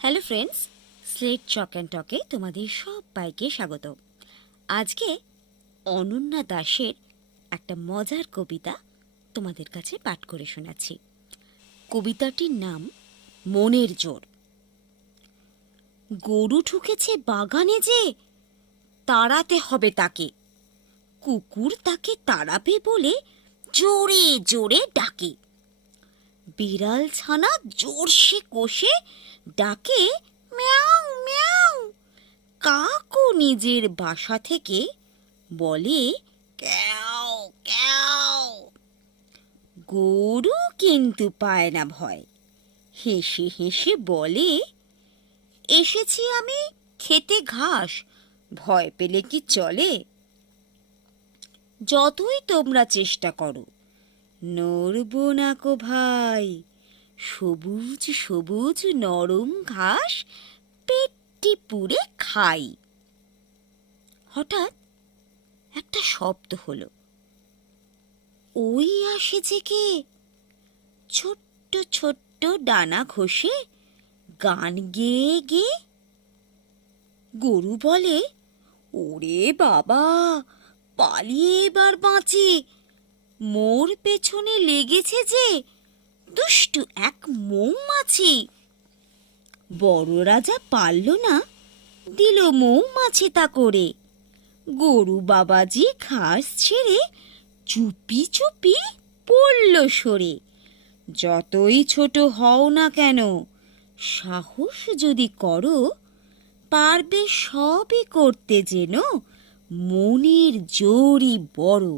Hello friends, slate chalk and টকে তোমাদের সবাইকে স্বাগত। আজকে অনন্যা দাশের একটা মজার কবিতা তোমাদের কাছে পাঠ করে শোনাচ্ছি। কবিতাটির নাম মনের জোর। গরু ঢুকেছে বাগানে যে, তাড়াতে হবে তাকে। কুকুর তাকে তাড়াবে বলে জোরে জোরে ডাকে। বিড়াল ছানা জোরসে কষে ডাকে ম্যাও ম্যাও। কাকও নিজের বাসা থেকে বলে ক্যাও ক্যাও। গরু কিন্তু পায় না ভয়, হেসে হেসে বলে এসেছি আমি খেতে ঘাস, ভয় পেলে কি চলে? যতই তোমরা চেষ্টা করো নড়বো না কো ভাই, সবুজ সবুজ নরম ঘাস পেটটি পুড়ে খাই। হঠাৎ একটা শব্দ হলো, ওই আসে যে কে, ছোট্ট ছোট্ট ডানা ঘষে গান গেয়ে গেয়ে। গরু বলে ওরে বাবা, পালিয়ে এবার বাঁচি, মোর পেছনে লেগেছে যে দুষ্টু এক মৌমাছি। বড় রাজা পারল না, দিল মৌমাছি তা করে। গরু বাবাজি ঘাস ছেড়ে চুপি চুপি পড়ল সরে। যতই ছোট হও না কেন, সাহস যদি করো, পারবে সবই করতে যেন মনের জোরই বড়।